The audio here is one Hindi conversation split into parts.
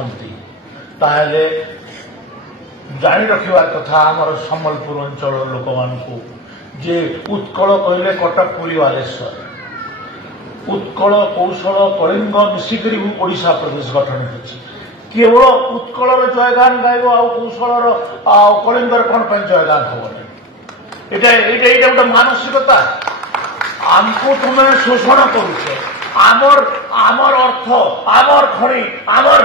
पारुछंती ताहले जानी रखिबार कथा आमर सम्बलपुर अंचल लोक मानकु जे उत्कल कहले कटक पुरी बालेश्वर उत्कल कौशल कलिंग मिसिकरी ओडिशा प्रदेश गठन होछि केवल उत्कलर जयगान गाइब आ कौशलर कलिंगर कौन पर जयगान हबनी एटा एटा एटा गोटे मानसिकता आमको तुम्हें शोषण करुछ आमर आमर अर्थ आमर खनि आमर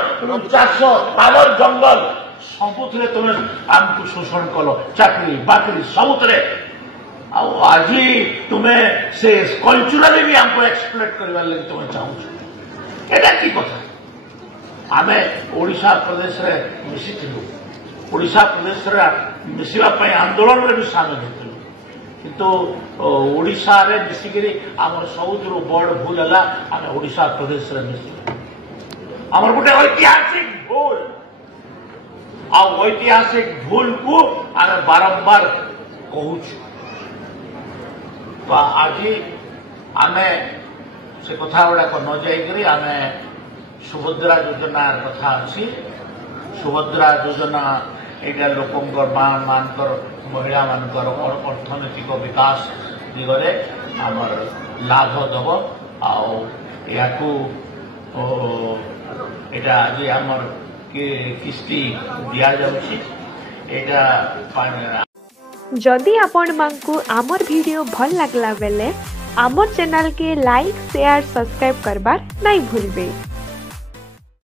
चाष आमर जंगल सबुथिरे तुम्हें आमको शोषण कल चाकरी बाकरी सबुथिरे आज तुम्हें से कल्चराली भी हमको एक्सप्लोइट करने लगे तुम्हें चाहूँ एटा की कथा आमे ओडिशा प्रदेश रे मिसिथिलु ओडिशा प्रदेश रे मिसिबा पय आंदोलन रे भी शामिल होतिलु किंतु ओडिशा रे मिसिकरी हमर सबुतरो बड़ भूल हला आमे ओडिशा प्रदेश रे मिसिलु हमर गोटे ऐतिहासिक भूल आ ऐतिहासिक भूल को आमे बारंबार कहूछु तो आज आमे से कथा गुड़ा न जाइकरी आमे सुभद्रा योजना कथा अच्छी सुभद्रा योजना यहाँ लोकंर मानकर महिला मानकर अर्थनैतिक विकास दिगरे आमर लाभ दब आकू एटा आज आमर किस्ती दिया जाउछि एटा जदि आपण मानकु आमर वीडियो भल लागला बेले आमर चैनल के लाइक शेयर सब्सक्राइब करबार नहीं भूलबे।